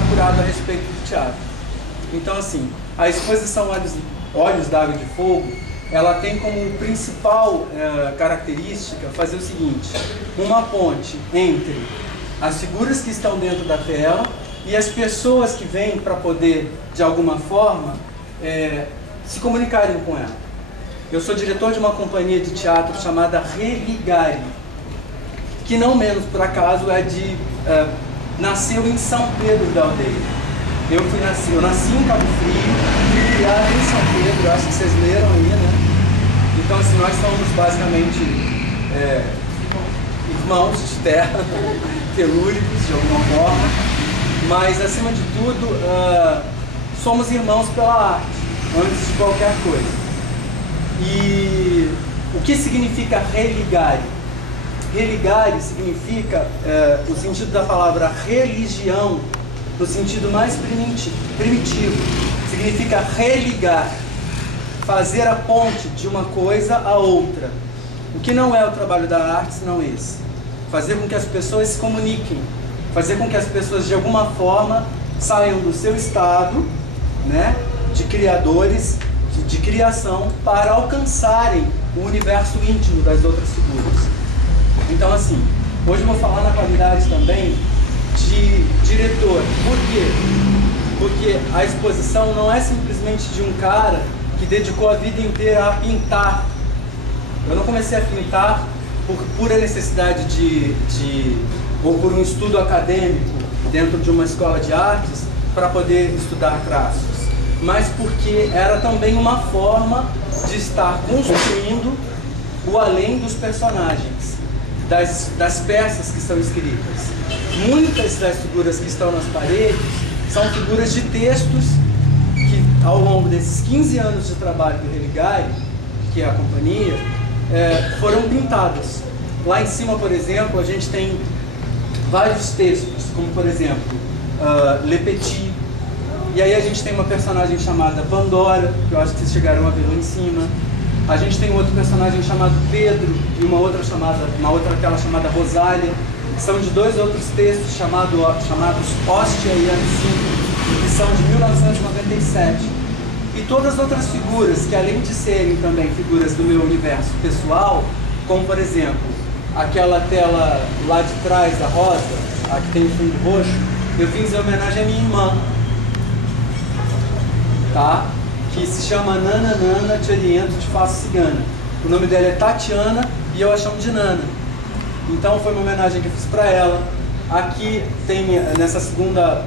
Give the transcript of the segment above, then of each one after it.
apurado a respeito do teatro. Então, assim, a exposição Olhos d'Água de Fogo, ela tem como principal característica fazer o seguinte: uma ponte entre as figuras que estão dentro da tela e as pessoas que vêm para poder, de alguma forma, se comunicarem com ela. Eu sou diretor de uma companhia de teatro chamada Religare, que não menos por acaso nasceu em São Pedro da Aldeia. Eu nasci em Cabo Frio, fui criado em São Pedro, eu acho que vocês leram aí, né? Então, assim, nós somos basicamente irmãos de terra, telúricos de alguma forma, mas, acima de tudo, somos irmãos pela arte, antes de qualquer coisa. E o que significa religare? Religare significa o sentido da palavra religião, no sentido mais primitivo. Significa religar, fazer a ponte de uma coisa a outra. O que não é o trabalho da arte, senão esse. Fazer com que as pessoas se comuniquem, fazer com que as pessoas, de alguma forma, saiam do seu estado, né, de criadores, de criação, para alcançarem o universo íntimo das outras figuras. Então, assim, hoje eu vou falar na qualidade também de diretor. Por quê? Porque a exposição não é simplesmente de um cara que dedicou a vida inteira a pintar. Eu não comecei a pintar por pura necessidade ou por um estudo acadêmico dentro de uma escola de artes para poder estudar traços, mas porque era também uma forma de estar construindo o além dos personagens, das peças que são escritas. Muitas das figuras que estão nas paredes são figuras de textos que, ao longo desses 15 anos de trabalho do Religare, que é a companhia, foram pintadas. Lá em cima, por exemplo, a gente tem vários textos, como, por exemplo, Le Petit. E aí a gente tem uma personagem chamada Pandora, que eu acho que vocês chegaram a ver lá em cima. A gente tem um outro personagem chamado Pedro e uma outra aquela chamada Rosália, que são de dois outros textos chamados Hóstia e Anicinto, que são de 1997. E todas as outras figuras, que além de serem também figuras do meu universo pessoal, como por exemplo, aquela tela lá de trás da rosa, a que tem o fundo roxo, eu fiz em homenagem à minha irmã, tá? Que se chama Nana Nana, te oriento, te faço cigana. O nome dela é Tatiana e eu a chamo de Nana. Então foi uma homenagem que eu fiz para ela. Aqui tem, nessa segunda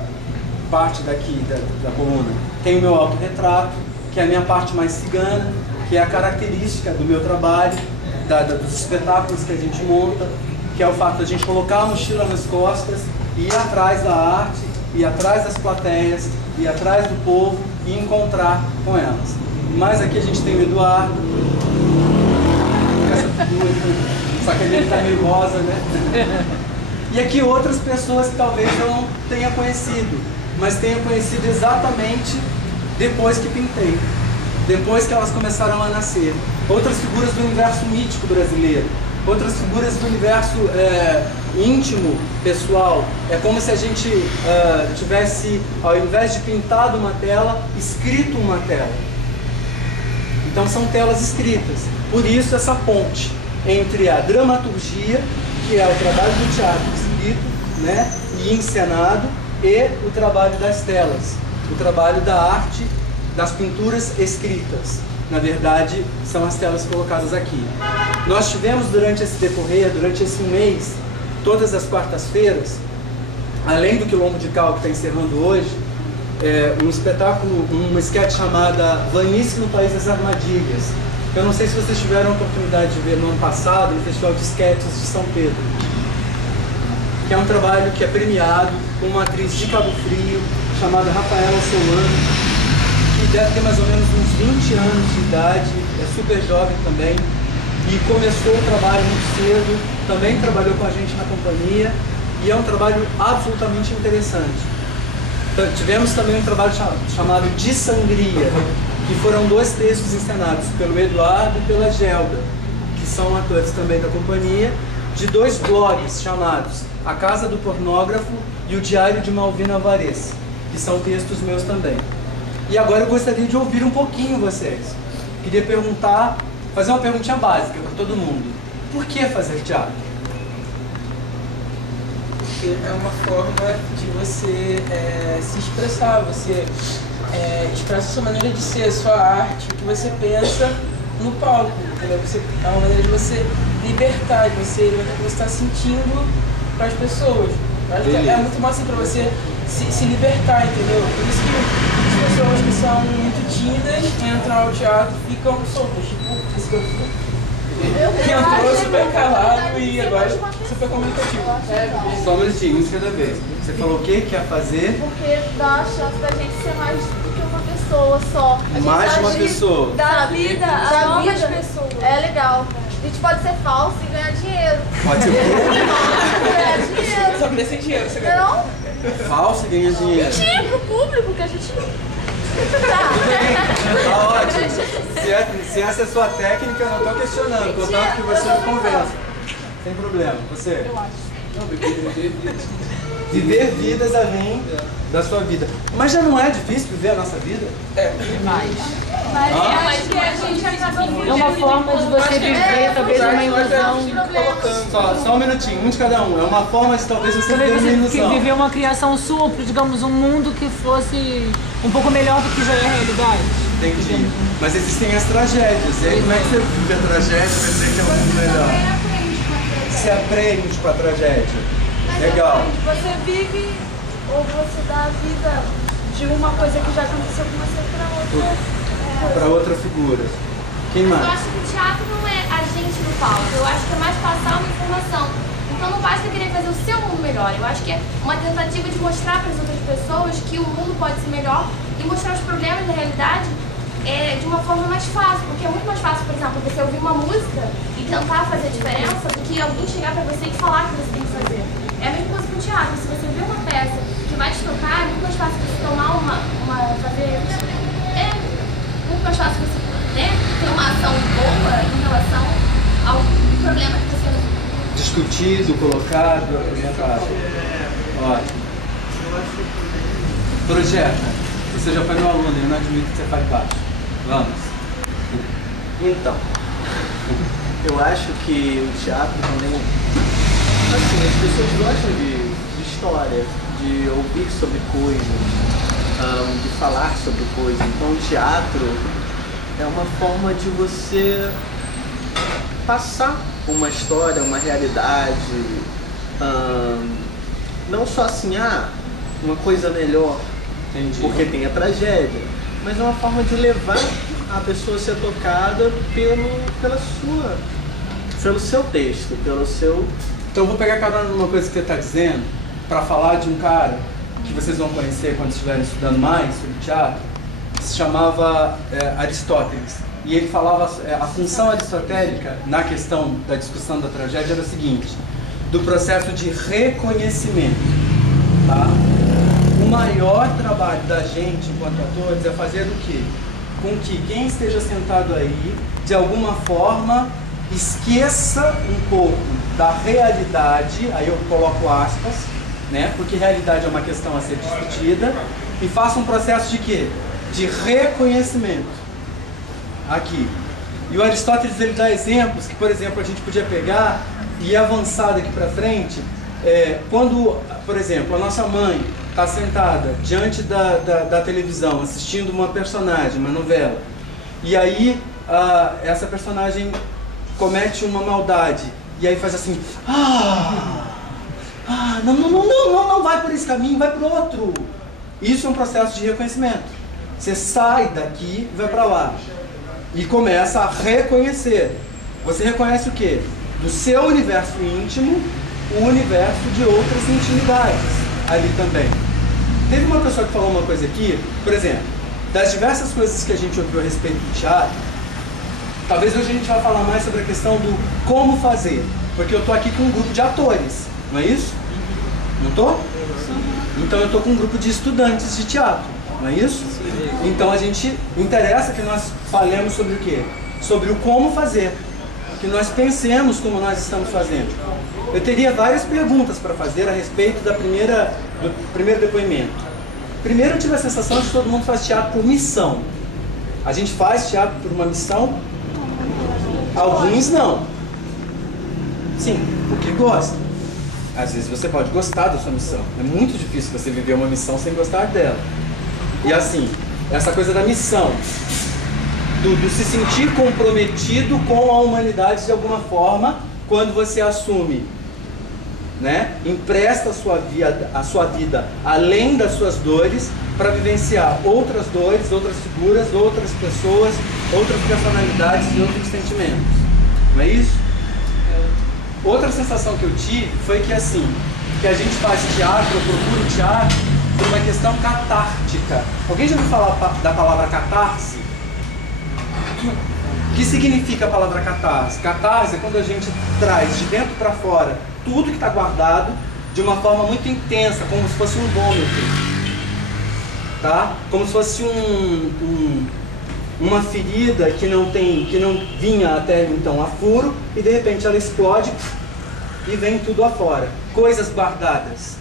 parte daqui da coluna, tem o meu autorretrato, que é a minha parte mais cigana, que é a característica do meu trabalho, dos espetáculos que a gente monta, que é o fato de a gente colocar a mochila nas costas e ir atrás da arte, ir atrás das plateias, ir atrás do povo e encontrar com elas. Mas aqui a gente tem o Eduardo, essa figura, só que ele está meio rosa, né? E aqui outras pessoas que talvez eu não tenha conhecido, mas tenha conhecido exatamente depois que pintei, depois que elas começaram a nascer. Outras figuras do universo mítico brasileiro, outras figuras do universo íntimo, pessoal. É como se a gente tivesse, ao invés de pintado uma tela, escrito uma tela. Então são telas escritas. Por isso essa ponte entre a dramaturgia, que é o trabalho do teatro escrito, né, e encenado, e o trabalho das telas, o trabalho da arte, das pinturas escritas. Na verdade, são as telas colocadas aqui. Nós tivemos durante esse decorrer, durante esse mês, todas as quartas-feiras, além do Quilombo de Cal que está encerrando hoje, um espetáculo, uma sketch chamada Vanice no País das Armadilhas. Eu não sei se vocês tiveram a oportunidade de ver no ano passado, no Festival de Sketches de São Pedro, que é um trabalho que é premiado com uma atriz de Cabo Frio, chamada Rafaela Solano, que deve ter mais ou menos uns 20 anos de idade, é super jovem também, e começou o trabalho muito cedo, também trabalhou com a gente na companhia, e é um trabalho absolutamente interessante. Tivemos também um trabalho chamado De Sangria, que foram 2 textos encenados pelo Eduardo e pela Gelda, que são atores também da companhia, de 2 blogs chamados A Casa do Pornógrafo e o Diário de Malvina Alvarez. que são textos meus também. E agora eu gostaria de ouvir um pouquinho vocês. Queria perguntar, fazer uma perguntinha básica para todo mundo. Por que fazer teatro? Porque é uma forma de você se expressar, você expressa a sua maneira de ser, a sua arte, o que você pensa no palco, entendeu? É uma maneira de você libertar, de você levar o que você está sentindo para as pessoas. Eu acho que é muito massa para você se libertar, entendeu? Por isso que as pessoas que são muito tímidas entram ao teatro e ficam soltas, tipo esse que entrou super calado e agora super comunicativo. Só um minutinho, um de cada vez. Você falou o quê? Quer fazer? Porque dá a chance da gente ser mais do que uma pessoa só. Mais de uma pessoa. Da vida, a novas pessoas. É legal. A gente pode ser falso e ganhar dinheiro. Pode ser Ganhar dinheiro. Só poder sem dinheiro, você ganha. Não? falso e ganha dinheiro. Mentir pro público que a gente... Tá ótimo. Se essa é a sua técnica, eu não estou questionando. Contanto que você me convença. Sem problema. Você? Eu acho. Não, viver vidas além da sua vida. Mas já não é difícil viver a nossa vida? Mas eu acho que a gente acaba... É uma forma de você viver, talvez uma ilusão. Só um minutinho, um de cada um. É uma forma de talvez você viver Talvez uma você ilusão. viver uma criação sua, digamos, um mundo que fosse um pouco melhor do que já é a realidade. Entendi. Mas existem as tragédias. E aí como é que você vive a tragédia para dizer que é um mundo melhor? Você aprende com a tragédia. Legal. Você vive ou você dá a vida de uma coisa que já aconteceu com você Para outra figura. Quem Eu mais? acho que o teatro não é a gente no palco, eu acho que é mais passar uma informação. Então não basta querer fazer o seu mundo melhor, eu acho que é uma tentativa de mostrar para as outras pessoas que o mundo pode ser melhor e mostrar os problemas da realidade de uma forma mais fácil, porque é muito mais fácil, por exemplo, você ouvir uma música e tentar fazer a diferença do que alguém chegar para você e falar o que você tem que fazer. É a mesma coisa com o teatro, se você vê uma peça que vai te tocar, é muito mais fácil você tomar muito mais fácil você ter uma ação boa em relação ao problema que está sendo Discutido, colocado, apresentado. Ótimo. Projeta. Você já foi meu aluno, eu não admito que você fale baixo. Vamos. Então, eu acho que o teatro também, assim, as pessoas gostam de história, de ouvir sobre coisas, de falar sobre coisas. Então o teatro é uma forma de você passar uma história, uma realidade, não só assim, uma coisa melhor, Entendi. porque tem a tragédia, mas é uma forma de levar a pessoa a ser tocada pelo seu texto, pelo seu... Então eu vou pegar carona numa coisa que você está dizendo para falar de um cara que vocês vão conhecer quando estiverem estudando mais sobre teatro, que se chamava Aristóteles. E ele falava, a função aristotélica na questão da discussão da tragédia era o seguinte, do processo de reconhecimento. Tá? O maior trabalho da gente enquanto atores é fazer o quê? Com que quem esteja sentado aí, de alguma forma, esqueça um pouco da realidade, aí eu coloco aspas, né? Porque realidade é uma questão a ser discutida, e faça um processo de quê? De reconhecimento. Aqui. E o Aristóteles ele dá exemplos que, por exemplo, a gente podia pegar e avançar daqui para frente, quando, por exemplo, a nossa mãe está sentada diante da televisão assistindo uma personagem, uma novela, e aí essa personagem comete uma maldade, e aí faz assim, não vai por esse caminho, vai por outro. Isso é um processo de reconhecimento. Você sai daqui e vai para lá. E começa a reconhecer. Você reconhece o quê? Do seu universo íntimo, o universo de outras intimidades ali também. Teve uma pessoa que falou uma coisa aqui, por exemplo, das diversas coisas que a gente ouviu a respeito do teatro, talvez hoje a gente vai falar mais sobre a questão do como fazer, porque eu estou aqui com um grupo de atores, não é isso? Não estou? Então eu estou com um grupo de estudantes de teatro, não é isso? Então a gente interessa que nós falemos sobre o quê? Sobre o como fazer, que nós pensemos como nós estamos fazendo. Eu teria várias perguntas para fazer a respeito do primeiro depoimento. Primeiro eu tive a sensação de que todo mundo faz teatro por missão. A gente faz teatro por uma missão? Alguns não. Sim, porque gosta. Às vezes você pode gostar da sua missão. É muito difícil você viver uma missão sem gostar dela. E assim, essa coisa da missão, do se sentir comprometido com a humanidade de alguma forma, quando você assume, né, empresta a sua vida além das suas dores para vivenciar outras dores, outras figuras, outras pessoas, outras personalidades e outros sentimentos. Não é isso? Outra sensação que eu tive foi que assim, que a gente faz teatro, eu procuro teatro por uma questão catártica. Alguém já ouviu falar da palavra catarse? O que significa a palavra catarse? Catarse é quando a gente traz de dentro para fora tudo que está guardado de uma forma muito intensa, como se fosse um vômito, tá? Como se fosse uma ferida que não vinha até então a furo e de repente ela explode e vem tudo afora, coisas guardadas.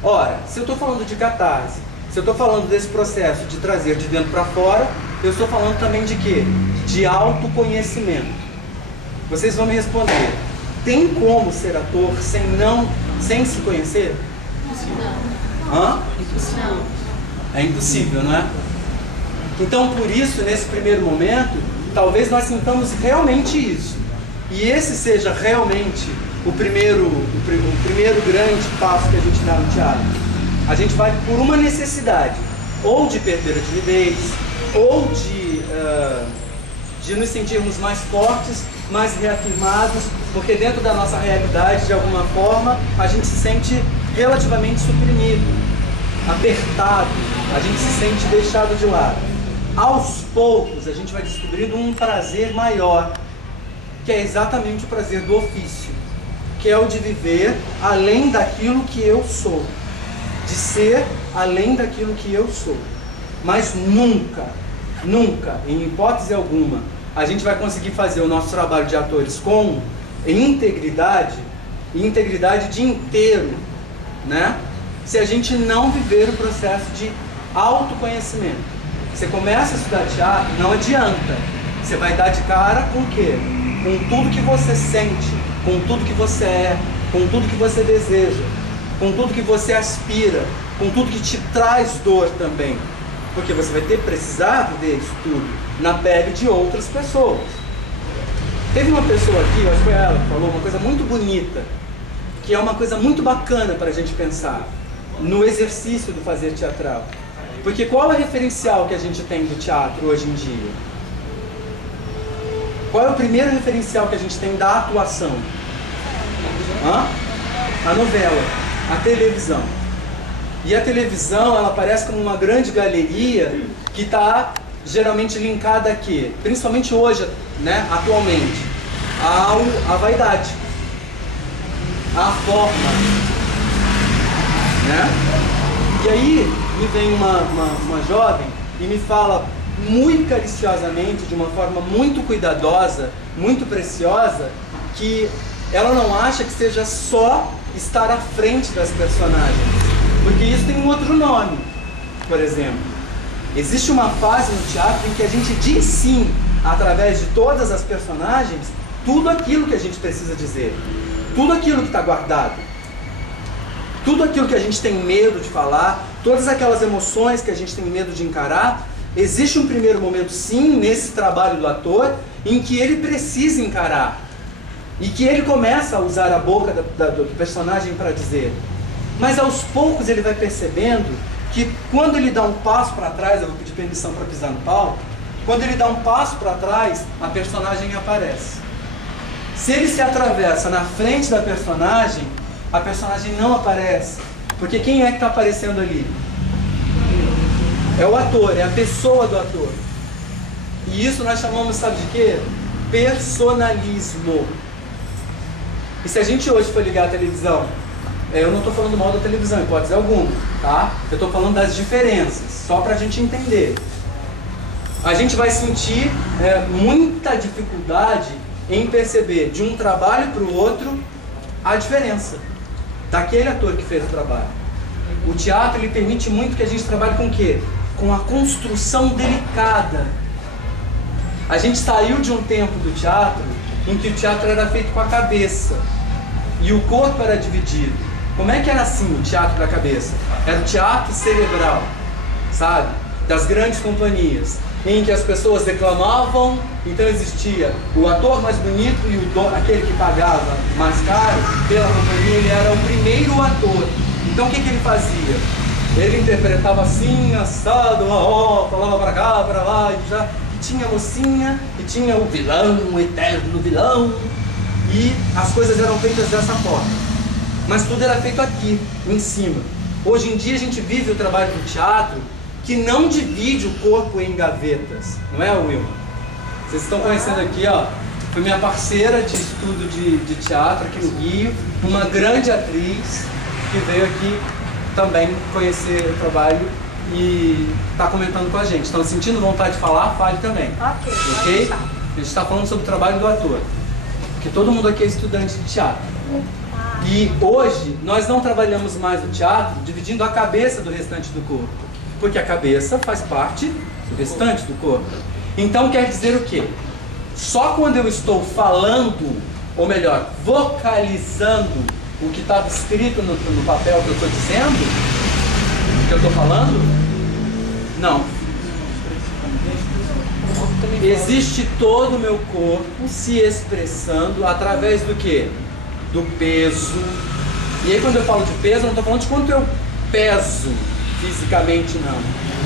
Ora, se eu estou falando de catarse, se eu estou falando desse processo de trazer de dentro para fora, eu estou falando também de quê? De autoconhecimento. Vocês vão me responder, tem como ser ator sem se conhecer? Não. Hã? Não. É impossível, não é? Então, por isso, nesse primeiro momento, talvez nós sintamos realmente isso. E esse seja realmente o primeiro grande passo que a gente dá no teatro. A gente vai por uma necessidade, ou de perder a timidez, ou de nos sentirmos mais fortes, mais reafirmados, porque dentro da nossa realidade, de alguma forma, a gente se sente relativamente suprimido, apertado, a gente se sente deixado de lado. Aos poucos, a gente vai descobrindo um prazer maior, que é exatamente o prazer do ofício, que é o de viver além daquilo que eu sou, de ser além daquilo que eu sou. Mas nunca, em hipótese alguma, a gente vai conseguir fazer o nosso trabalho de atores com integridade de inteiro, né? Se a gente não viver o processo de autoconhecimento. Você começa a estudar teatro, não adianta. Você vai dar de cara com o quê? Com tudo que você sente, com tudo que você é, com tudo que você deseja, com tudo que você aspira, com tudo que te traz dor também. Porque você vai precisar viver isso tudo na pele de outras pessoas. Teve uma pessoa aqui, eu acho que foi ela, que falou uma coisa muito bonita, que é uma coisa muito bacana para a gente pensar no exercício do fazer teatral. Porque qual é o referencial que a gente tem do teatro hoje em dia? Qual é o primeiro referencial que a gente tem da atuação? A novela, a televisão. E a televisão, ela aparece como uma grande galeria que está geralmente linkada aqui, principalmente hoje, né, atualmente, à vaidade, à forma, né? E aí me vem uma jovem e me fala muito cariciosamente, de uma forma muito cuidadosa, muito preciosa, que ela não acha que seja só estar à frente das personagens, porque isso tem um outro nome. Por exemplo, existe uma fase no teatro em que a gente diz sim, através de todas as personagens, tudo aquilo que a gente precisa dizer, tudo aquilo que está guardado, tudo aquilo que a gente tem medo de falar, todas aquelas emoções que a gente tem medo de encarar. Existe um primeiro momento, sim, nesse trabalho do ator, em que ele precisa encarar, e que ele começa a usar a boca do personagem para dizer. Mas aos poucos ele vai percebendo que quando ele dá um passo para trás, eu vou pedir permissão para pisar no palco, quando ele dá um passo para trás, a personagem aparece. Se ele se atravessa na frente da personagem, a personagem não aparece. Porque quem é que está aparecendo ali? É o ator, é a pessoa do ator. E isso nós chamamos, sabe de quê? Personalismo. E se a gente hoje for ligar a televisão, eu não estou falando mal da televisão, em hipótese alguma, tá? Eu estou falando das diferenças, só para a gente entender. A gente vai sentir muita dificuldade em perceber de um trabalho para o outro a diferença daquele ator que fez o trabalho. O teatro, ele permite muito que a gente trabalhe com o quê? Com a construção delicada. A gente saiu de um tempo do teatro em que o teatro era feito com a cabeça e o corpo era dividido. Como é que era assim o teatro da cabeça? Era o teatro cerebral, sabe? Das grandes companhias, em que as pessoas declamavam, então existia o ator mais bonito e aquele que pagava mais caro pela companhia, ele era o primeiro ator. Então o que ele fazia? Ele interpretava assim, assado, falava pra cá, pra lá, e já tinha a mocinha, e tinha o vilão, o eterno vilão, e as coisas eram feitas dessa forma. Mas tudo era feito aqui, em cima. Hoje em dia a gente vive o trabalho do teatro que não divide o corpo em gavetas, não é, Wilma? Vocês estão conhecendo aqui, ó, foi minha parceira de estudo de teatro aqui no Rio, uma grande atriz que veio aqui também conhecer o trabalho e está comentando com a gente. Estão sentindo vontade de falar? Fale também. Ok? A gente está falando sobre o trabalho do ator, porque todo mundo aqui é estudante de teatro. E hoje nós não trabalhamos mais o teatro dividindo a cabeça do restante do corpo, porque a cabeça faz parte do restante do corpo. Então quer dizer o quê? Só quando eu estou falando, ou melhor, vocalizando o que estava escrito no papel que eu estou dizendo, o que eu estou falando, não. Existe todo o meu corpo se expressando através do quê? Do peso. E aí quando eu falo de peso, eu não estou falando de quanto eu peso fisicamente, não.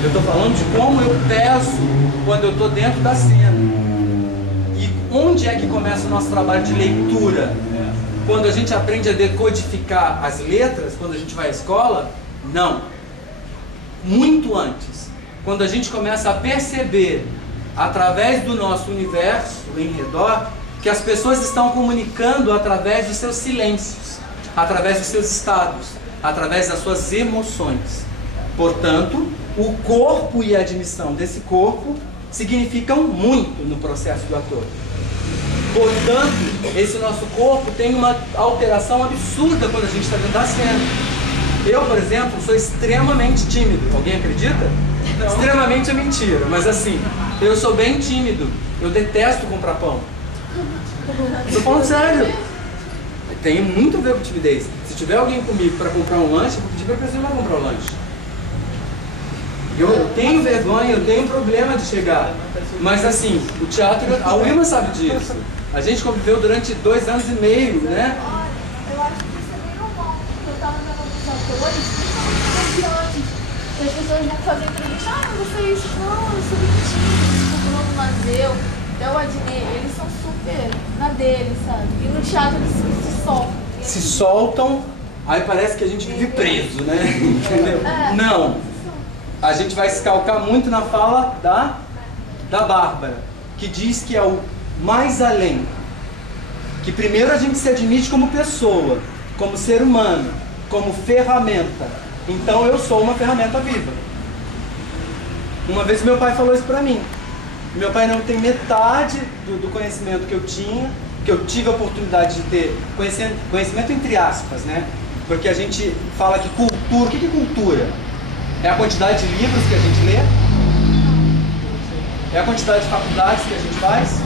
Eu estou falando de como eu peso quando eu estou dentro da cena. E onde é que começa o nosso trabalho de leitura? Quando a gente aprende a decodificar as letras, quando a gente vai à escola? Não. Muito antes. Quando a gente começa a perceber, através do nosso universo em redor, que as pessoas estão comunicando através dos seus silêncios, através dos seus estados, através das suas emoções. Portanto, o corpo e a admissão desse corpo significam muito no processo do ator. Portanto, esse nosso corpo tem uma alteração absurda quando a gente está dentro da cena. Eu, por exemplo, sou extremamente tímido. Alguém acredita? Não. Extremamente é mentira, mas assim, eu sou bem tímido. Eu detesto comprar pão. Estou falando sério. Tem muito a ver com timidez. Se tiver alguém comigo para comprar um lanche, eu vou pedir para a pessoa não comprar o lanche. Eu tenho vergonha, eu tenho problema de chegar. Mas assim, o teatro, a Wilma sabe disso. A gente conviveu durante 2 anos e meio, né? Olha, eu acho que isso é bem normal. Eu estava vendo alguns atores, principalmente comediantes, e as pessoas vão fazer entrevista, vocês, não, eu sou muito tímido, o Bruno Mazeu, até o Adnei, eles são super na dele, sabe? E no teatro eles se soltam. Se soltam, aí parece que a gente vive preso, né? Entendeu? Não. A gente vai se calcar muito na fala da Bárbara, que diz que é o mais além. Que primeiro a gente se admite como pessoa, como ser humano, como ferramenta. Então eu sou uma ferramenta viva. Uma vez meu pai falou isso pra mim. Meu pai não tem metade do conhecimento que eu tinha, que eu tive a oportunidade de ter, conhecimento entre aspas, né? Porque a gente fala que cultura, o que é cultura? É a quantidade de livros que a gente lê? É a quantidade de faculdades que a gente faz?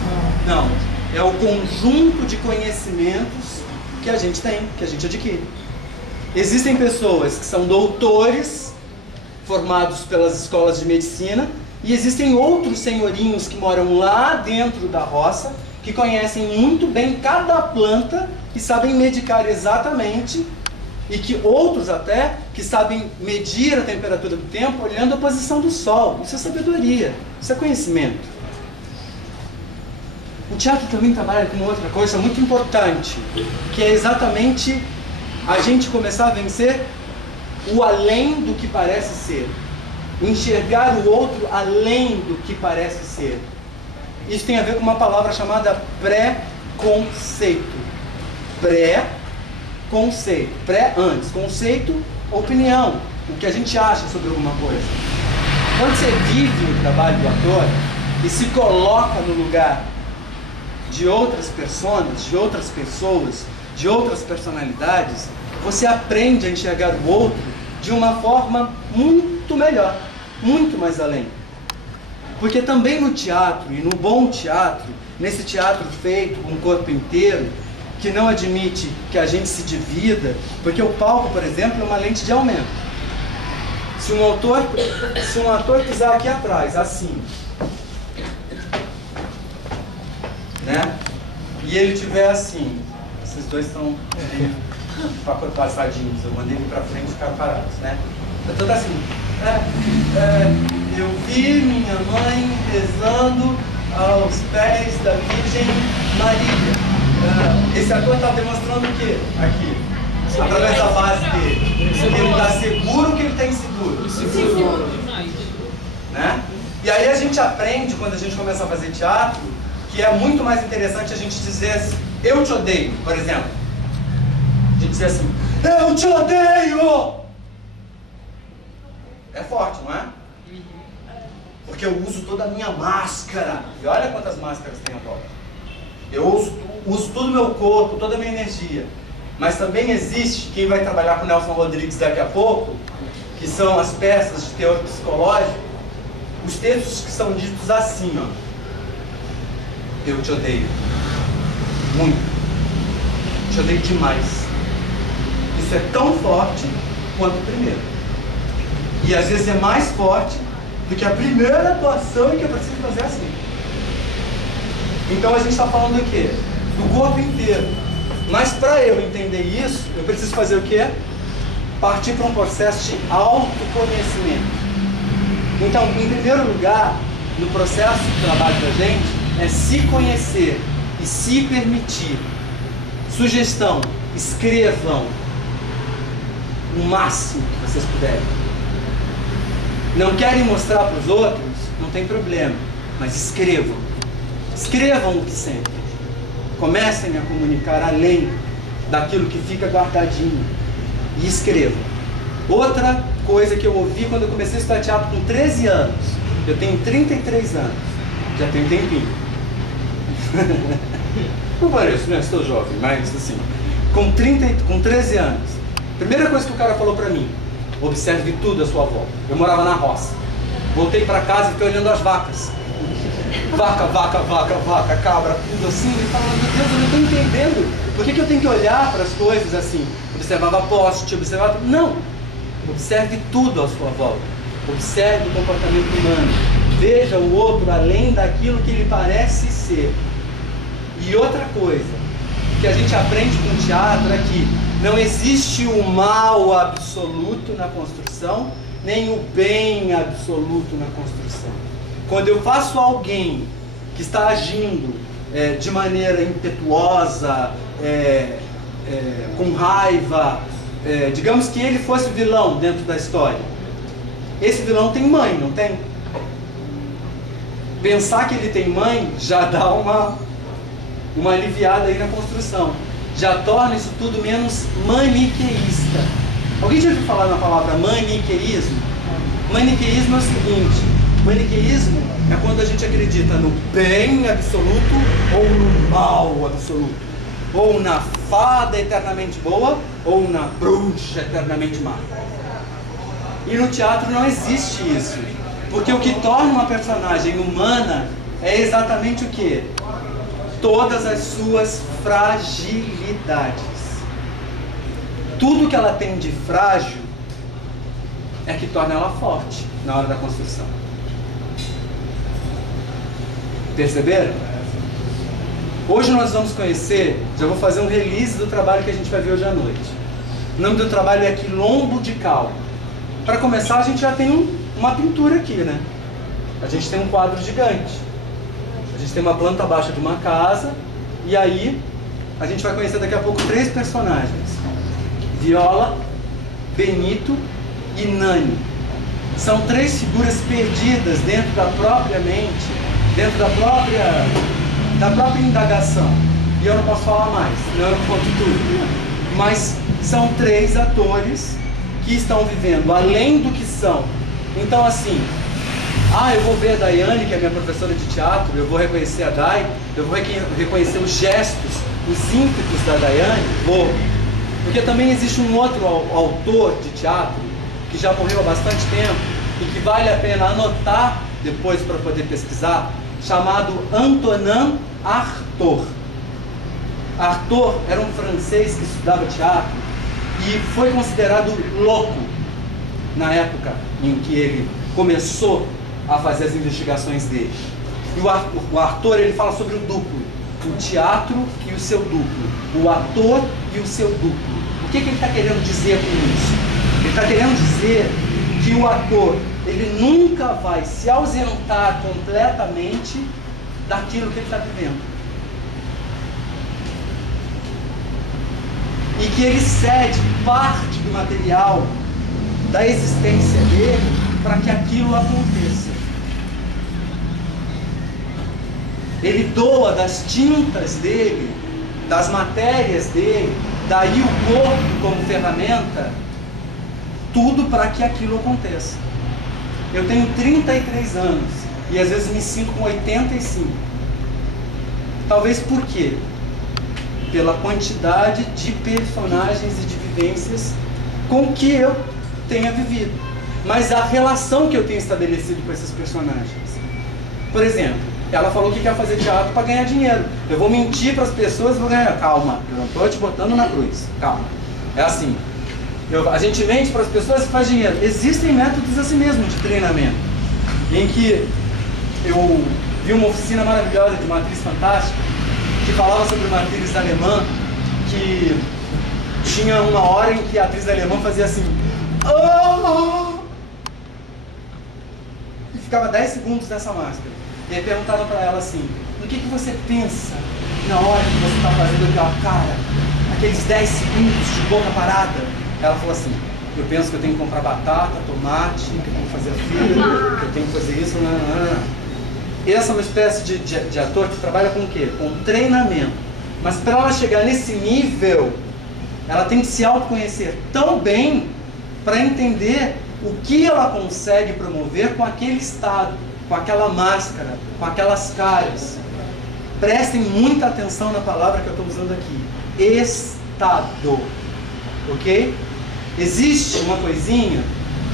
Não. É o conjunto de conhecimentos que a gente tem, que a gente adquire. Existem pessoas que são doutores, formados pelas escolas de medicina, e existem outros senhorinhos que moram lá dentro da roça, que conhecem muito bem cada planta e sabem medicar exatamente, e que outros até que sabem medir a temperatura do tempo olhando a posição do sol. Isso é sabedoria, isso é conhecimento. O teatro também trabalha com outra coisa muito importante, que é exatamente a gente começar a vencer o além do que parece ser. Enxergar o outro além do que parece ser. Isso tem a ver com uma palavra chamada pré-conceito. Pré-conceito. Pré antes. Conceito, opinião. O que a gente acha sobre alguma coisa. Quando você vive o trabalho do ator e se coloca no lugar de outras personas, de outras pessoas, de outras personalidades, você aprende a enxergar o outro de uma forma muito melhor, muito mais além. Porque também no teatro, e no bom teatro, nesse teatro feito com o corpo inteiro, que não admite que a gente se divida, porque o palco, por exemplo, é uma lente de aumento. Se um ator pisar aqui atrás, assim, né? E ele tiver assim, esses dois estão passadinhos, eu mandei ele pra frente e ficaram parados, né? Eu tô assim, eu vi minha mãe rezando aos pés da Virgem Maria. Esse ator está demonstrando o quê? Aqui, através da base dele. Ele está seguro que ele está inseguro. Seguro. Né? E aí a gente aprende, quando a gente começa a fazer teatro, que é muito mais interessante a gente dizer assim, eu te odeio, por exemplo. A gente dizer assim, eu te odeio! É forte, não é? Porque eu uso toda a minha máscara. E olha quantas máscaras tem à volta. Eu uso todo o meu corpo, toda a minha energia. Mas também existe, quem vai trabalhar com o Nelson Rodrigues daqui a pouco, que são as peças de teor psicológico, os textos que são ditos assim, ó. Eu te odeio. Muito. Te odeio demais. Isso é tão forte quanto o primeiro. E às vezes é mais forte do que a primeira atuação em que eu preciso fazer assim. Então a gente está falando do quê? Do corpo inteiro. Mas para eu entender isso, eu preciso fazer o quê? Partir para um processo de autoconhecimento. Então, em primeiro lugar, no processo de trabalho da gente, é se conhecer e se permitir. Sugestão, escrevam o máximo que vocês puderem. Não querem mostrar para os outros? Não tem problema, mas escrevam. Escrevam o que sentem. Comecem a comunicar além daquilo que fica guardadinho. E escrevam. Outra coisa que eu ouvi quando eu comecei a estudar teatro com 13 anos. Eu tenho 33 anos. Já tenho um tempinho. Não pareço, né? Estou jovem, mas assim. Com 13 anos. Primeira coisa que o cara falou pra mim. Observe tudo à sua volta. Eu morava na roça. Voltei pra casa e fiquei olhando as vacas. Vaca, vaca, vaca, vaca, cabra, tudo assim. E falava, meu Deus, eu não estou entendendo. Por que eu tenho que olhar para as coisas assim? Observava poste, observava... Não! Observe tudo à sua volta. Observe o comportamento humano. Veja o outro além daquilo que ele parece ser. E outra coisa que a gente aprende com o teatro é que não existe o mal absoluto na construção, nem o bem absoluto na construção. Quando eu faço alguém que está agindo de maneira impetuosa, com raiva, digamos que ele fosse o vilão dentro da história. Esse vilão tem mãe, não tem? Pensar que ele tem mãe já dá uma aliviada aí na construção. Já torna isso tudo menos maniqueísta. Alguém já ouviu falar na palavra maniqueísmo? Maniqueísmo é o seguinte: maniqueísmo é quando a gente acredita no bem absoluto ou no mal absoluto. Ou na fada eternamente boa ou na bruxa eternamente má. E no teatro não existe isso. Porque o que torna uma personagem humana é exatamente o quê? Todas as suas fragilidades. Tudo que ela tem de frágil é que torna ela forte na hora da construção. Perceberam? Hoje nós vamos conhecer, já vou fazer um release do trabalho que a gente vai ver hoje à noite. O nome do trabalho é Quilombo de Cal. Para começar, a gente já tem uma pintura aqui, né? A gente tem um quadro gigante. A gente tem uma planta baixa de uma casa. E aí, a gente vai conhecer daqui a pouco 3 personagens. Viola, Benito e Nani. São 3 figuras perdidas dentro da própria mente, dentro da própria indagação. E eu não posso falar mais, senão eu não conto tudo. Mas são 3 atores que estão vivendo além do que são. Então assim, eu vou ver a Daiane, que é minha professora de teatro, eu vou reconhecer a Dai, eu vou reconhecer os gestos, os ímpetos da Daiane, vou. Porque também existe um outro autor de teatro que já morreu há bastante tempo e que vale a pena anotar depois para poder pesquisar, chamado Antonin Artaud. Artaud era um francês que estudava teatro e foi considerado louco na época em que ele começou a fazer as investigações dele. E o Artaud, ele fala sobre o duplo, o teatro e o seu duplo, o ator e o seu duplo. O que ele está querendo dizer com isso? Ele está querendo dizer que o ator, ele nunca vai se ausentar completamente daquilo que ele está vivendo. E que ele cede parte do material da existência dele para que aquilo aconteça. Ele doa das tintas dele, das matérias dele, daí o corpo como ferramenta, tudo para que aquilo aconteça. Eu tenho 33 anos e às vezes me sinto com 85. Talvez por quê? Pela quantidade de personagens e de vivências com que eu tenha vivido. Mas a relação que eu tenho estabelecido com esses personagens. Por exemplo, ela falou que quer fazer teatro para ganhar dinheiro. Eu vou mentir para as pessoas e vou ganhar. Calma, eu não estou te botando na cruz. Calma. É assim. A gente mente para as pessoas e faz dinheiro. Existem métodos assim mesmo de treinamento. Em que eu vi uma oficina maravilhosa de uma atriz fantástica que falava sobre uma atriz alemã que tinha uma hora em que a atriz alemã fazia assim. E ficava 10 segundos nessa máscara. E aí perguntaram para ela assim, no que você pensa na hora que você está fazendo aquela cara, aqueles 10 segundos de boca parada? Ela falou assim, eu penso que eu tenho que comprar batata, tomate, que eu tenho que fazer fila, que eu tenho que fazer isso, Essa é uma espécie de ator que trabalha com o quê? Com treinamento. Mas para ela chegar nesse nível, ela tem que se autoconhecer tão bem para entender o que ela consegue promover com aquele estado, com aquela máscara, com aquelas caras. Prestem muita atenção na palavra que eu estou usando aqui. Estado. Ok? Existe uma coisinha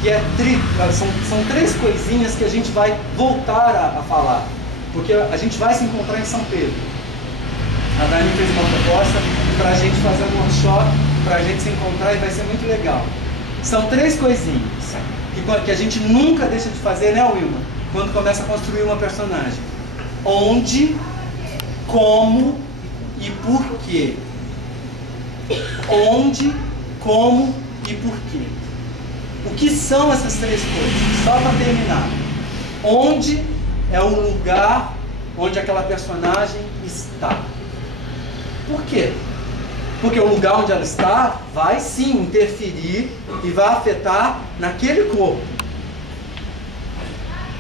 que é são 3 coisinhas que a gente vai voltar a falar. Porque a gente vai se encontrar em São Pedro. A Dani fez uma proposta para a gente fazer um workshop, para a gente se encontrar e vai ser muito legal. São 3 coisinhas que a gente nunca deixa de fazer, né, Wilma? Quando começa a construir uma personagem. Onde, como e por quê. Onde, como e por quê. O que são essas 3 coisas? Só para terminar. Onde é o lugar onde aquela personagem está. Por quê? Porque o lugar onde ela está vai sim interferir e vai afetar naquele corpo.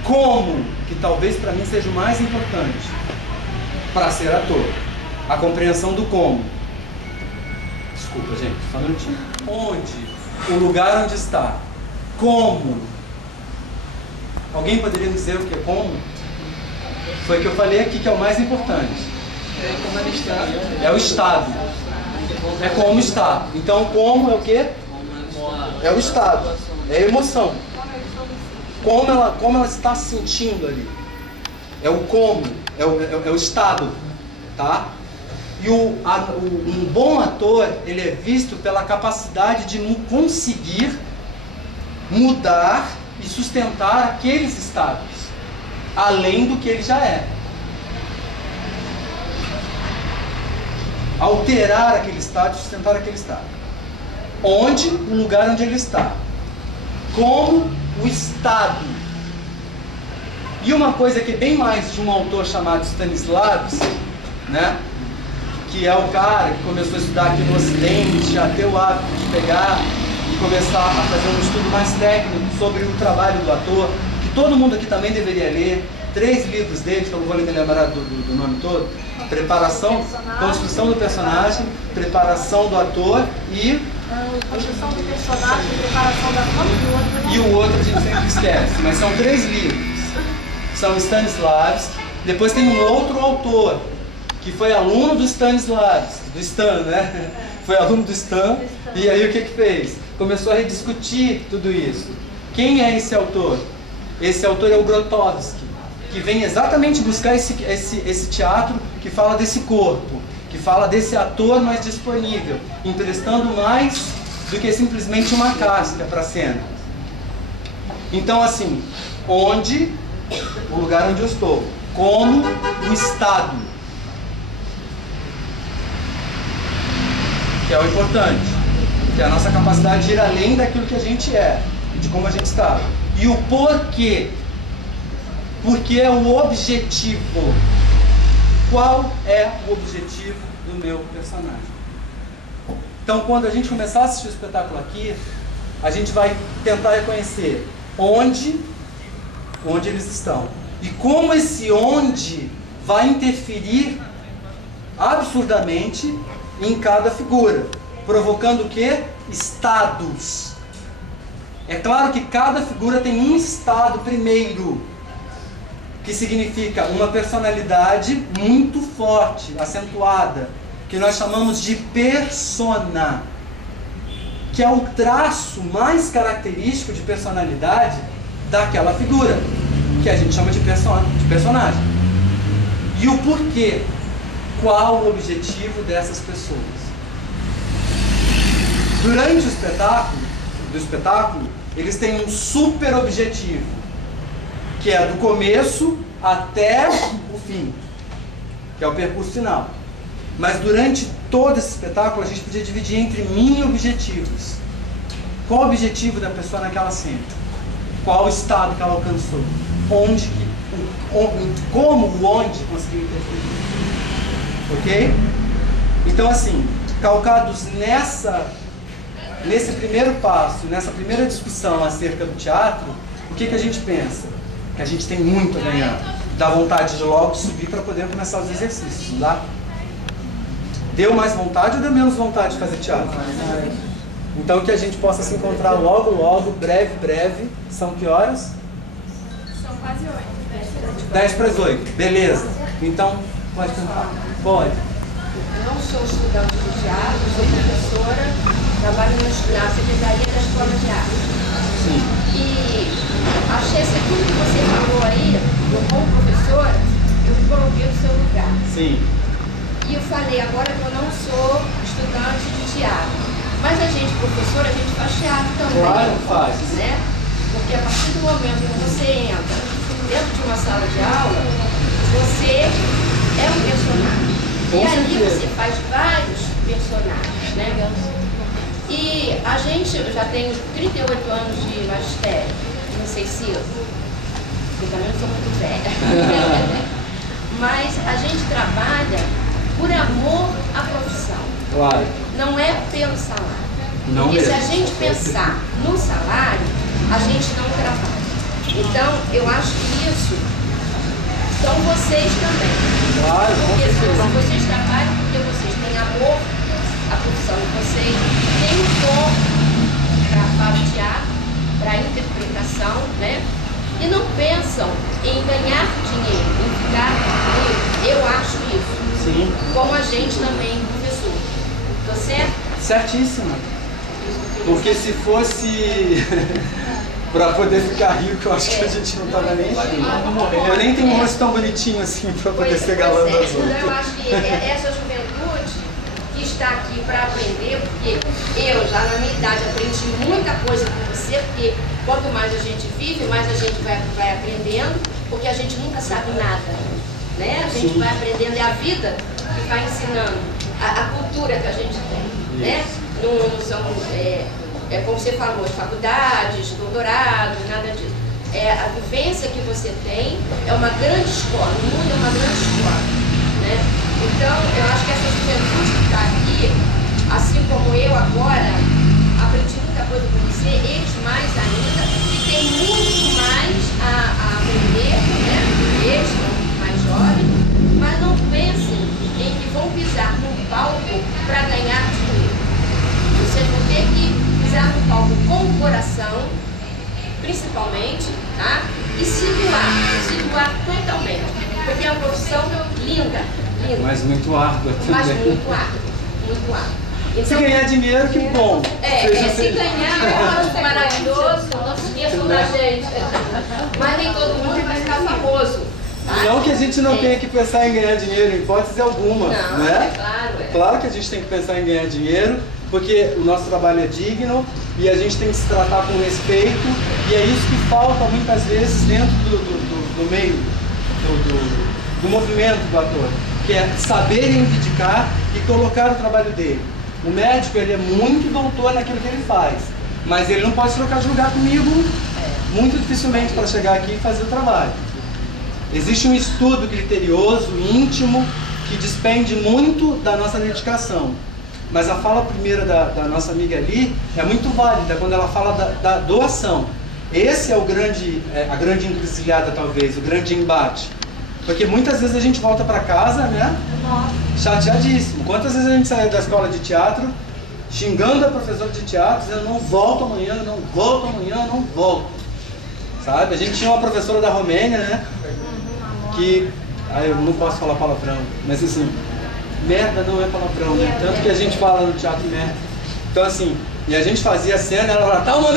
Como, que talvez para mim seja o mais importante para ser ator, a compreensão do como. Desculpa, gente, só um minutinho. Onde? O lugar onde está. Como? Alguém poderia dizer o que é como? Foi o que eu falei aqui que é o mais importante. É o estado. É como está. Então, como é o quê? É o estado. É a emoção. Como ela está se sentindo ali. É o como. É o estado. Tá? E um bom ator, ele é visto pela capacidade de conseguir mudar e sustentar aqueles estados, além do que ele já é. Alterar aquele estado e sustentar aquele estado. Onde? O lugar onde ele está. Como? O estado. E uma coisa que é bem mais de um autor chamado Stanislavski, né? Que é o cara que começou a estudar aqui no Ocidente, a ter o hábito de pegar e começar a fazer um estudo mais técnico sobre o trabalho do ator, que todo mundo aqui também deveria ler. 3 livros dele, que eu não vou me lembrar do nome todo. Preparação, construção do personagem, preparação do ator e... Construção do personagem, preparação do ator e o outro a gente sempre esquece. Mas são 3 livros. São Stanislavski. Depois tem um outro autor, que foi aluno do Stanislavski, do Stan, né? foi aluno do Stan, e aí o que fez? Começou a rediscutir tudo isso. Quem é esse autor? Esse autor é o Grotowski, que vem exatamente buscar esse teatro que fala desse corpo, que fala desse ator mais disponível, emprestando mais do que simplesmente uma casca para a cena. Então, assim, onde? O lugar onde eu estou. Como o estado. Que é o importante. Que é a nossa capacidade de ir além daquilo que a gente é e de como a gente está. E o porquê. Porque é o objetivo. Qual é o objetivo do meu personagem? Então, quando a gente começar a assistir o espetáculo aqui, a gente vai tentar reconhecer onde eles estão. E como esse onde vai interferir absurdamente em cada figura, provocando o quê? Estados. É claro que cada figura tem um estado primeiro, que significa uma personalidade muito forte, acentuada, que nós chamamos de persona, que é o traço mais característico de personalidade daquela figura, que a gente chama de personagem. E o porquê? Qual o objetivo dessas pessoas? Durante o espetáculo, eles têm um super objetivo, que é do começo até o fim, que é o percurso final. Mas durante todo esse espetáculo, a gente podia dividir entre mini objetivos. Qual o objetivo da pessoa naquela cena? Qual o estado que ela alcançou? Como o onde conseguiu interferir? Ok? Então, assim, calcados nesse primeiro passo, nessa primeira discussão acerca do teatro, o que a gente pensa? Que a gente tem muito a ganhar. Dá vontade de logo subir para poder começar os exercícios, não dá? Deu mais vontade ou deu menos vontade de fazer teatro? Então que a gente possa se encontrar logo, breve. São que horas? São quase 8. 10 para as 8. Beleza. Então, pode cantar. Pode. Eu não sou estudante de teatro, sou professora, trabalho na Secretaria da Escola de Arte. Sim. E achei assim, tudo que você falou aí, eu como professora, eu me coloquei no seu lugar. Sim. E eu falei, agora que eu não sou estudante de teatro, mas a gente, professora, a gente faz teatro também. Claro, faz. Né? Porque a partir do momento que você entra dentro de uma sala de aula, você é um personagem. Com e ali certeza. você faz vários personagens, né? E a gente, eu já tenho 38 anos de magistério, não sei se eu também não sou muito velha. Mas a gente trabalha por amor à profissão. Claro. Não é pelo salário. Não Porque se a mesmo. gente pensar no salário, a gente não trabalha. Então, eu acho que isso são vocês também. Claro, com Porque certeza. vocês trabalham porque vocês têm amor à profissão. Vocês têm um dom para o teatro, para a interpretação, né? E não pensam em ganhar dinheiro, em ficar rico. Eu acho isso. Sim. Como a gente também, professor. Tô certo? Certíssima. Porque se fosse para poder ficar rico, eu acho que a gente não tava nem aí. Eu nem tenho um rosto tão bonitinho assim para poder ser galã das Então, eu outras. acho que essa juventude que está aqui para aprender, porque eu já na minha idade aprendi muita coisa com você, porque quanto mais a gente vive, mais a gente vai aprendendo, porque a gente nunca sabe nada, né? A gente Sim. vai aprendendo, é a vida que vai ensinando, a cultura que a gente tem, né? Não são, como você falou, as faculdades, doutorados, nada disso. A vivência que você tem é uma grande escola, o mundo é uma grande escola, né? Então, eu acho que essa juventude que está aqui, assim como eu agora, aprendi muita coisa com você, eles mais ainda, e tem muito mais a aprender, né? Eles são mais jovens, mas não pensem em que vão pisar num palco para ganhar dinheiro. Vocês vão ter que pisar no palco com o coração, principalmente, tá? E se doar totalmente, porque é uma profissão linda, linda. Mas muito árdua Mas também. muito árdua, muito árdua. Se ganhar dinheiro, que bom. Se ganhar, é maravilhoso, não se esqueçam da gente. Mas nem todo mundo vai ficar famoso. Tá? Não que a gente não tenha que pensar em ganhar dinheiro, em hipótese alguma, não, né? Claro. Claro que a gente tem que pensar em ganhar dinheiro, porque o nosso trabalho é digno e a gente tem que se tratar com respeito, e é isso que falta muitas vezes dentro do meio do movimento do ator, que é saber reivindicar e colocar o trabalho dele. O médico, ele é muito doutor naquilo que ele faz, mas ele não pode trocar de lugar comigo muito dificilmente para chegar aqui e fazer o trabalho. Existe um estudo criterioso, íntimo, que despende muito da nossa dedicação. Mas a fala primeira da nossa amiga ali é muito válida quando ela fala da doação. Esse é a grande encruzilhada, talvez, o grande embate. Porque muitas vezes a gente volta para casa, né? Chateadíssimo. Quantas vezes a gente saiu da escola de teatro xingando a professora de teatro, dizendo não volto amanhã, não volto amanhã, não volto. Sabe? A gente tinha uma professora da Romênia, né? Que... eu não posso falar palavrão, mas assim... merda não é palavrão, né? Tanto que a gente fala no teatro merda. Então assim, e a gente fazia a cena, ela falava, tá uma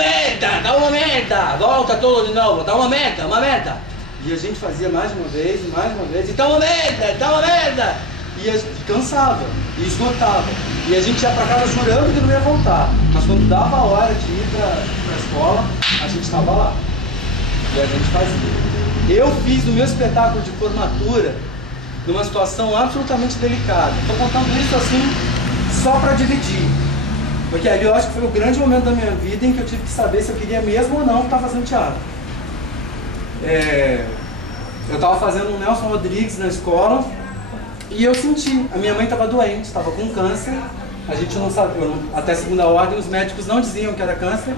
merda, volta tudo de novo, tá uma merda. E a gente fazia mais uma vez, e tá uma merda. E a gente cansava, e esgotava. E a gente ia pra casa jurando que não ia voltar. Mas quando dava a hora de ir pra escola, a gente estava lá. E a gente fazia. Eu fiz o meu espetáculo de formatura numa situação absolutamente delicada. Estou contando isso assim, só para dividir. Porque ali eu acho que foi o grande momento da minha vida em que eu tive que saber se eu queria mesmo ou não estar fazendo teatro. Eu estava fazendo um Nelson Rodrigues na escola e eu senti, a minha mãe estava doente, estava com câncer. A gente não sabia, até segunda ordem os médicos não diziam que era câncer.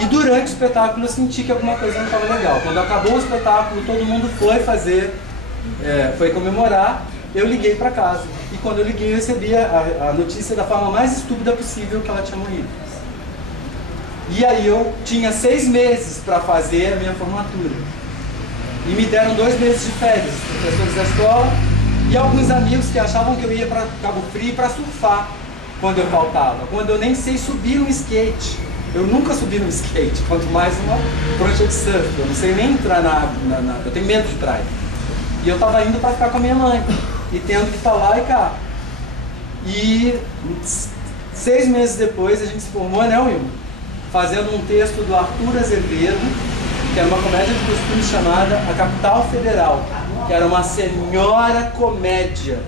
E durante o espetáculo eu senti que alguma coisa não estava legal. Quando acabou o espetáculo, todo mundo foi comemorar, eu liguei para casa. E quando eu liguei, eu recebi a notícia da forma mais estúpida possível, que ela tinha morrido. E aí eu tinha 6 meses para fazer a minha formatura. E me deram 2 meses de férias, os professores da escola, e alguns amigos que achavam que eu ia para Cabo Frio para surfar quando eu faltava. Quando eu nem sei subir um skate. Eu nunca subi no skate, quanto mais uma prancha de surf. Eu não sei nem entrar na água, eu tenho medo de praia. E eu estava indo para ficar com a minha mãe, e tendo que estar lá e cá. E 6 meses depois a gente se formou, né, Wilma? Fazendo um texto do Arthur Azevedo, que era uma comédia de costume chamada A Capital Federal, que era uma senhora comédia,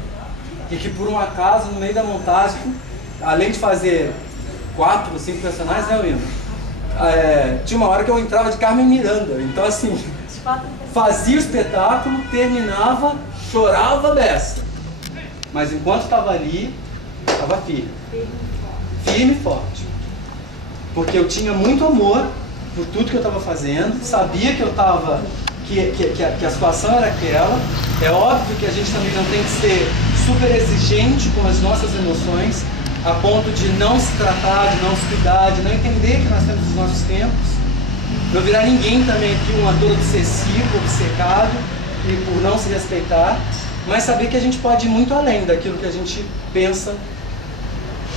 e que por um acaso, no meio da montagem, além de fazer 4 ou 5 personagens, né, Wilma? Tinha uma hora que eu entrava de Carmen Miranda, então assim... fazia o espetáculo, terminava, chorava a beça. Mas enquanto estava ali, estava firme. Firme e forte. Porque eu tinha muito amor por tudo que eu estava fazendo, sabia que eu estava, que a situação era aquela. É óbvio que a gente também não tem que ser super exigente com as nossas emoções, a ponto de não se tratar, de não se cuidar, de não entender que nós temos os nossos tempos. Não virar ninguém também aqui um ator obsessivo, obcecado, e por não se respeitar, mas saber que a gente pode ir muito além daquilo que a gente pensa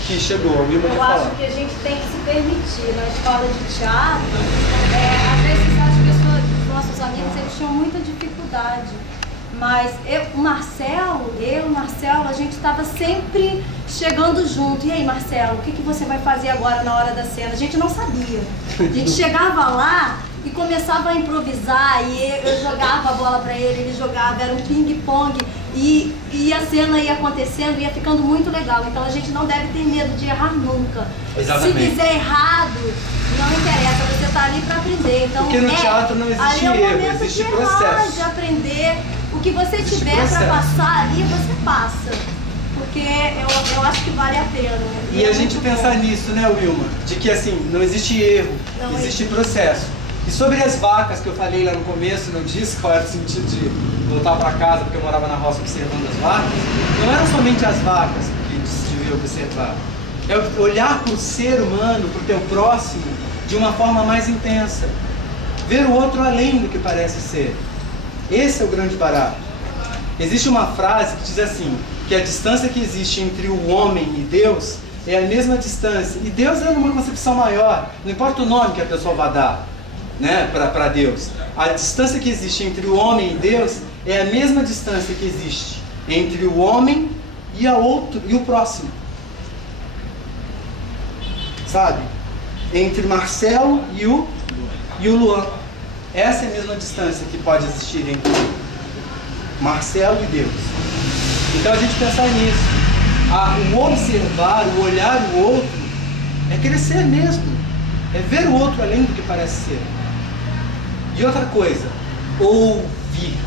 que chegou. Eu acho que a gente tem que se permitir. Na escola de teatro, às vezes as pessoas, os nossos amigos, eles tinham muita dificuldade. Mas o Marcelo, a gente estava sempre chegando junto. E aí, Marcelo, o que você vai fazer agora na hora da cena? A gente não sabia. A gente chegava lá e começava a improvisar, e eu jogava a bola para ele jogava, era um ping-pong, e a cena ia acontecendo, ia ficando muito legal. Então a gente não deve ter medo de errar nunca. Exatamente. Se fizer errado, não interessa, você está ali para aprender. Então, porque no teatro não existe erro, existe processo. De aprender. O que você tiver para passar ali, você passa. Porque eu acho que vale a pena. E a gente pensar nisso, né, Wilma? De que assim, não existe erro, existe processo. E sobre as vacas que eu falei lá no começo, não disse qual era o sentido de voltar para casa, porque eu morava na roça observando as vacas. Não eram somente as vacas que se devia observar. É olhar para o ser humano, para o teu próximo, de uma forma mais intensa. Ver o outro além do que parece ser. Esse é o grande barato. Existe uma frase que diz assim, que a distância que existe entre o homem e Deus é a mesma distância. E Deus é numa concepção maior. Não importa o nome que a pessoa vai dar, né, para Deus. A distância que existe entre o homem e Deus é a mesma distância que existe entre o homem e o próximo. Sabe? Entre Marcelo e o Luan. Essa é a mesma distância que pode existir entre Marcelo e Deus. Então a gente pensar nisso. O observar, o olhar o outro, é crescer mesmo. É ver o outro além do que parece ser. E outra coisa, ouvir.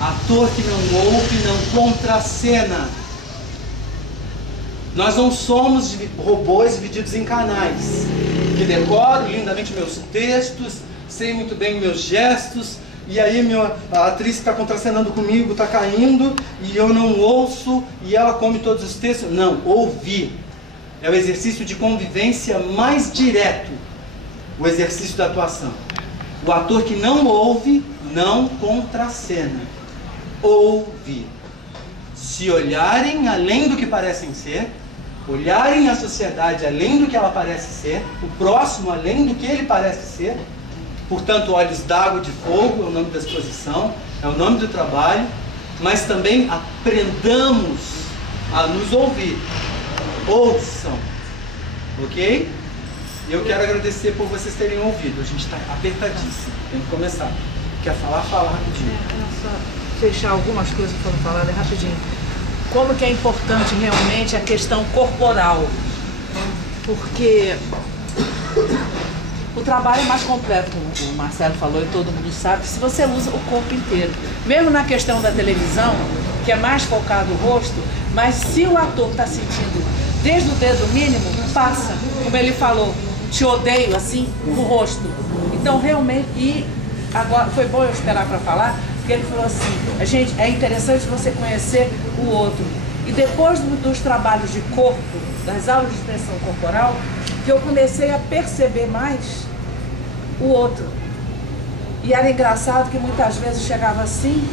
Ator que não ouve, não contracena. Nós não somos robôs divididos em canais, que decoram lindamente meus textos, sei muito bem meus gestos, e aí a atriz que está contracenando comigo está caindo, e eu não ouço, e ela come todos os textos. Não, ouvir é o exercício de convivência mais direto, o exercício da atuação. O ator que não ouve, não contracena. Ouvir. Se olharem além do que parecem ser, olharem a sociedade além do que ela parece ser, o próximo além do que ele parece ser. Portanto, Olhos d'Água e de Fogo é o nome da exposição, é o nome do trabalho, mas também aprendamos a nos ouvir. Ouçam, ok? Eu quero agradecer por vocês terem ouvido. A gente está apertadíssimo, tem que começar. Quer falar? Fala rapidinho. Só fechar algumas coisas que foram faladas rapidinho. Como que é importante realmente a questão corporal, porque o trabalho é mais completo, como o Marcelo falou e todo mundo sabe, se você usa o corpo inteiro. Mesmo na questão da televisão, que é mais focado o rosto, mas se o ator está sentindo desde o dedo mínimo, passa, como ele falou, te odeio assim, no rosto. Então realmente, e agora foi bom eu esperar para falar, porque ele falou assim, gente, é interessante você conhecer o outro. E depois dos trabalhos de corpo, das aulas de expressão corporal, que eu comecei a perceber mais o outro. E era engraçado que muitas vezes chegava assim,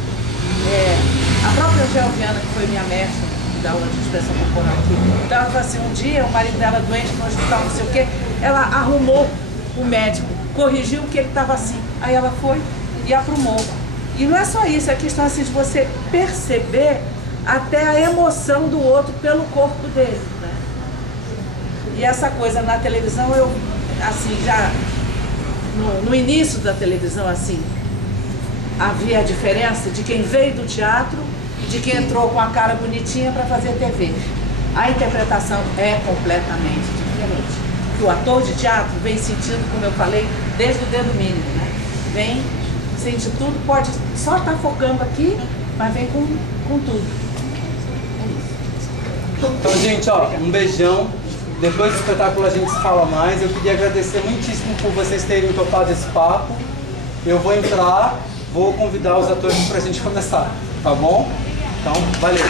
a própria Gelviana, que foi minha mestra da aula de expressão corporal aqui, então ela falou assim, um dia o marido dela doente no hospital, não sei o quê, ela arrumou o médico, corrigiu que ele estava assim, aí ela foi e aprumou. E não é só isso, é a questão assim de você perceber até a emoção do outro pelo corpo dele, né? E essa coisa na televisão, eu, assim, já no início da televisão, assim, havia a diferença de quem veio do teatro e de quem entrou com a cara bonitinha para fazer TV. A interpretação é completamente diferente. Porque o ator de teatro vem sentindo, como eu falei, desde o dedo mínimo, né? Vem, sente tudo, pode só estar focando aqui, mas vem com tudo. Então, gente, ó, um beijão. Depois do espetáculo a gente se fala mais. Eu queria agradecer muitíssimo por vocês terem topado esse papo. Eu vou entrar, vou convidar os atores pra gente começar, tá bom? Então, valeu!